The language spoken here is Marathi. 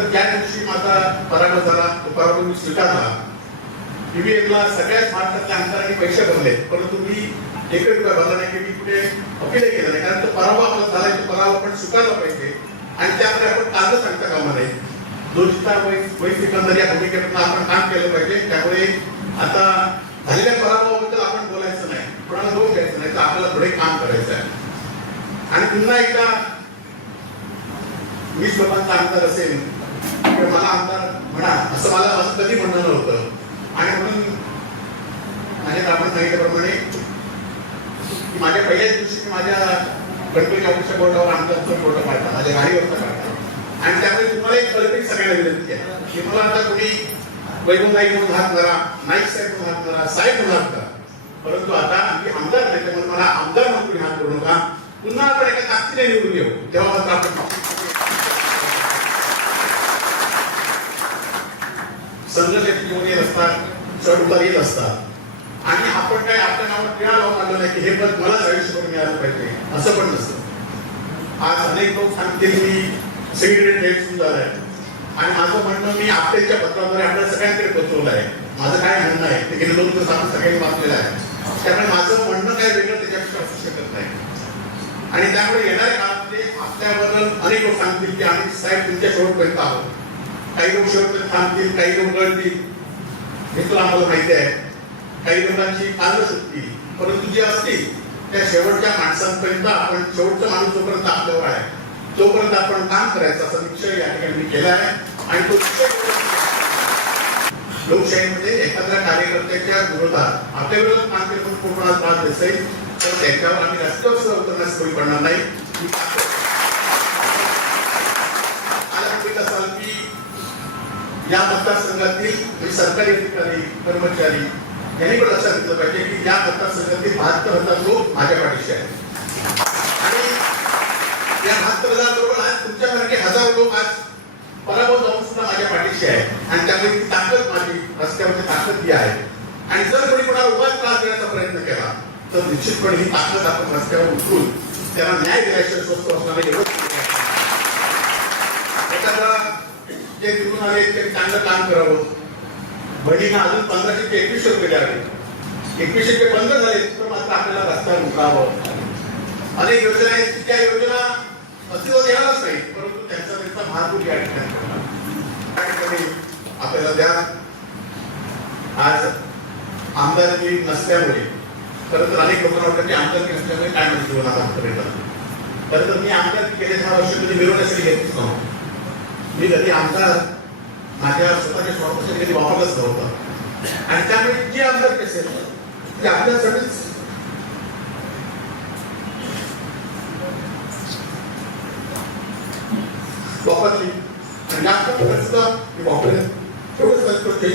त्या दिवशी माझा पराभव झाला तो पराभव मी स्वीकारला. ईव्हीएमला सगळ्याच भारतातल्या आमदारांनी पैसे भरले परंतु मी एकही रुपया भरला नाही की मी कुठे अपील केलं नाही. कारण तो पराभव आपला झालाय तो पराभव आपण स्वीकारला पाहिजे. आणि त्याकडे आपण कागद सांगता कामा नये दोषिता वैस सिकंदर या भूमिकेतून आपण काम केलं पाहिजे. त्यामुळे आता झालेल्या पराभवाबद्दल आपण बोलायचं नाही. कोणाला दोष द्यायचं नाही तर आपल्याला पुढे काम करायचं आहे. आणि पुन्हा एकदा वीस लोकांचा आमदार असेल मला आमदार म्हणा असं मला असं कधी म्हणणं नव्हतं. आणि म्हणून माझ्या आपण सांगितल्याप्रमाणे माझ्या पहिल्याच दिवशी मी माझ्या गणपती ऑफिसच्या बोर्डावर आमदारचा फोटो काढला माझ्या गाडीवरचा काढला. आणि त्यामुळे तुम्हाला एक कल्पित सगळ्यांना विनंती आहे की मला आता कोणी वैभव नाईक म्हणून हात करा नाईक साहेब म्हणून हात करा साहेब म्हणून हात करा परंतु आता आम्ही आमदार नाही त्यामुळे मला आमदार म्हणून हात करू नका. पुन्हा आपण एका ताकदीने निवडून येऊ. तेव्हा मात्र आपण संघर्ष जीवन येत असतात चढ उतार येत असतात. आणि आपण काय आपल्या नावात टिळा लावून नाही की हे पद मलाच आयुष्यभर मिळालं पाहिजे असं पण नसतं. आज अनेक लोक सांगतील मी सिगरेट ड्रेस सुरू झालाय. आणि माझं म्हणणं मी आपल्याच्या पत्राद्वारे आपल्या सगळ्यांकडे पोचवलं आहे. माझं काय म्हणणं आहे ते गेले दोन दिवस आपण सगळ्यांनी वाचलेलं आहे. त्यामुळे माझं म्हणणं काय वेगळं त्याच्यापेक्षा असू शकत नाही. आणि त्यामुळे येणाऱ्या काळामध्ये आपल्याबद्दल अनेक लोक सांगतील की आम्ही साहेब तुमच्या शेवटपर्यंत आहोत. काही लोक शब्द थांबतील काही लोक गळतील. हे तुला आम्हाला माहिती आहे. काही लोकांची काल सुटतील परंतु जे असतील त्या शेवटच्या माणसांपर्यंत आपण शेवटचा माणूस जोपर्यंत आपल्यावर आहे तोपर्यंत आपण काम करायचं असा निश्चय या ठिकाणी मी केला आहे. आणि तो लोकशाहीमध्ये एखाद्या कार्यकर्त्याच्या विरोधात आपल्या विरोधात काम केलं पण कोणाला त्रास असेल तर त्यांच्यावर आम्ही रस्त्यावर सुद्धा उतरण्यास कमी पडणार नाही. असाल की या मतदारसंघातील म्हणजे सरकारी अधिकारी कर्मचारी यांनी पण लक्षात घेतलं पाहिजे की या मतदारसंघातील बहात्तर हजार लोक माझ्या पाठीशी आहेत. आणि या बहात्तर हजार बरोबर आज तुमच्यासारखे हजार लोक आज पराभव जाऊन सुद्धा माझ्या पाठीशी आहे आणि त्यामुळे ती ताकद माझी रस्त्यामध्ये ताकद ही आहे. आणि जर कोणी कोणाला उगाच त्रास देण्याचा प्रयत्न केला तर निश्चितपणे ही ताकद आपण रस्त्यावर उतरून त्याला न्याय दिल्याशिवाय स्वस्त असणारे एवढं एवढंच जे तिथून आले ते चांगलं काम करावं. बहिणींना अजून पंधराशे ते एकवीसशे रुपये द्यावे. एकवीसशे ते बंद झाले तर मात्र आपल्याला रस्त्यावर उतरावं अनेक योजना आहेत त्या योजना अस्तित्वात येणारच नाही परंतु त्यांचा त्यांचा महापूर या ठिकाणी आपल्याला द्या. आज आमदारकी नसल्यामुळे खरं तर अनेक लोकांना वाटतं की आमदारकी नसल्यामुळे काय म्हणजे जीवनात आमदार खरं तर मी आमदारकी गेले दहा वर्ष कधी मिरवण्यासाठी घेतच नव्हतं मी कधी आमदार माझ्या स्वतःच्या स्वार्थासाठी कधी वापरलंच नव्हतं. आणि त्यामुळे जे आमदार असेल ते आपल्यासाठीच वापरली. आणि जास्त खर्च वापरेल. एवढंच जे ते